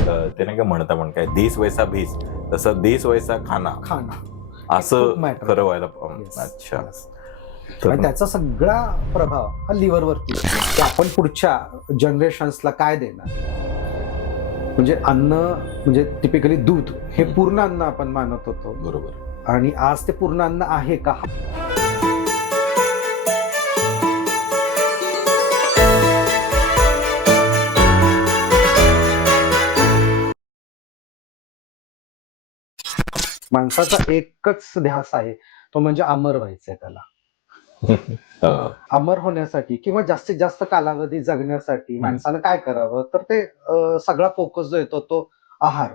ते नाही का म्हणता पण काय देश वैसा भेस तसं देश वैसा खाना खाना असं खूप matter खरं व्हायला Yes, अच्छा yes. तर आणि त्याचा सगळा प्रभाव हा लिव्हरवरती होतो. की आपण पुढच्या जनरेशन्सला काय देणार. म्हणजे अन्न म्हणजे टिपिकली दूध हे पूर्ण अन्न आपण मानत होतो बरोबर आणि आज ते पूर्ण अन्न आहे का. माणसाचा एकच ध्यास आहे तो म्हणजे अमर व्हायचंय त्याला. अमर होण्यासाठी किंवा जास्तीत जास्त कालावधी जगण्यासाठी माणसानं काय करावं तर ते सगळा फोकस जो येतो तो आहार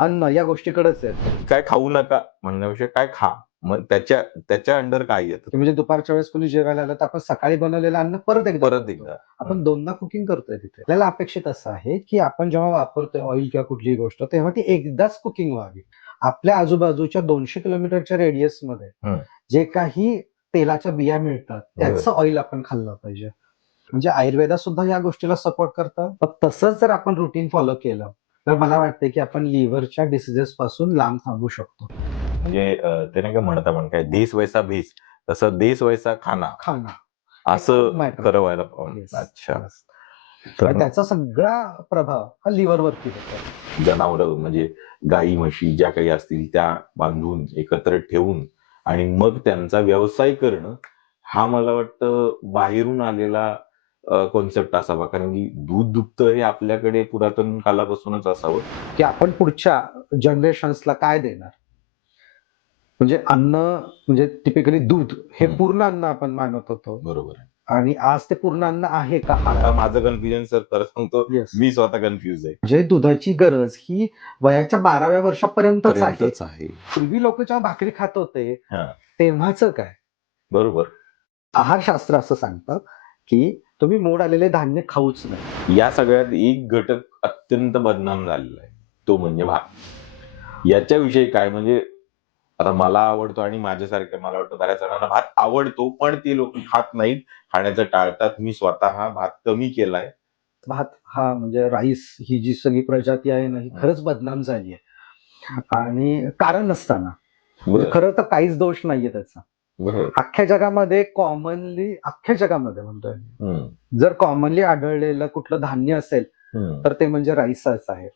अन्न या गोष्टीकडेच येतो. काय खाऊ नका म्हणण्यापेक्षा काय खा मग त्याच्या अंडर काय येतं म्हणजे दुपारच्या वेळेस कोणी जेवायला आलं तर आपण सकाळी बनवलेलं अन्न परत परत एकदा एकदा आपण दोनदा कुकिंग करतोय तिथे. आपल्याला अपेक्षित असं आहे की आपण जेव्हा वापरतोय ऑइल किंवा कुठलीही गोष्ट तेव्हा ती एकदाच कुकिंग व्हावी. आपल्या आजूबाजूच्या 200 किलोमीटरच्या रेडियस मध्ये जे काही तेलाच्या बिया मिळतात त्याचं ऑइल आपण खाल्लं पाहिजे. म्हणजे आयुर्वेदात सुद्धा या गोष्टीला सपोर्ट करतं. पण तसंच जर आपण रुटीन फॉलो केलं तर मला वाटतं की आपण लिव्हरच्या डिसीजेस पासून लांब थांबू शकतो. म्हणजे ते नाही का म्हणता पण काय देश वैसा भेस तसं देश वैसा खाना खाना असं matter. खरं व्हायला Yes, अच्छा yes. तर आणि त्याचा सगळा प्रभाव हा लिव्हरवरती होतो. जनावरं म्हणजे गाई म्हशी ज्या काही असतील त्या बांधून एकत्र ठेवून आणि मग त्यांचा व्यवसाय करणं हा मला वाटतं बाहेरून आलेला कॉन्सेप्ट असावा कारण की दूध दुभतं हे आपल्याकडे पुरातन कालापासूनच असावं की आपण पुढच्या जनरेशन्सला काय देणार. म्हणजे अन्न म्हणजे टिपिकली दूध हे पूर्ण अन्न आपण मानत होतो बरोबर आणि आज ते पूर्ण अन्न आहे का. आता माझं कन्फ्युजन सर खरं सांगतो Yes. मी स्वतः कन्फ्युज आहे म्हणजे दुधाची गरज ही वयाच्या 12व्या वर्षापर्यंतच आहे. पर्यंतच आहे पूर्वी लोक जेव्हा भाकरी खात होते हा तेव्हाच काय बरोबर आहारशास्त्र असं सांगतं की तुम्ही मोड आलेले धान्य खाऊच नाही. या सगळ्यात एक घटक अत्यंत बदनाम झालेला आहे तो म्हणजे भात याच्याविषयी काय म्हणजे आता मला आवडतो आणि माझ्यासारख्या मला वाटतं बऱ्याच जणांना भात आवडतो पण ती लोक खात नाहीत खाण्याचं टाळतात मी स्वतः भात कमी केलाय. भात हा म्हणजे राईस ही जी सगळी प्रजाती आहे ना ही खरंच बदनाम झाली आहे आणि कारण नसताना. म्हणजे खरं तर काहीच दोष नाहीये त्याचा. अख्ख्या जगामध्ये कॉमनली अख्ख्या जगामध्ये म्हणतोय जर कॉमनली आढळलेलं कुठलं धान्य असेल तर ते म्हणजे राईसच आहे.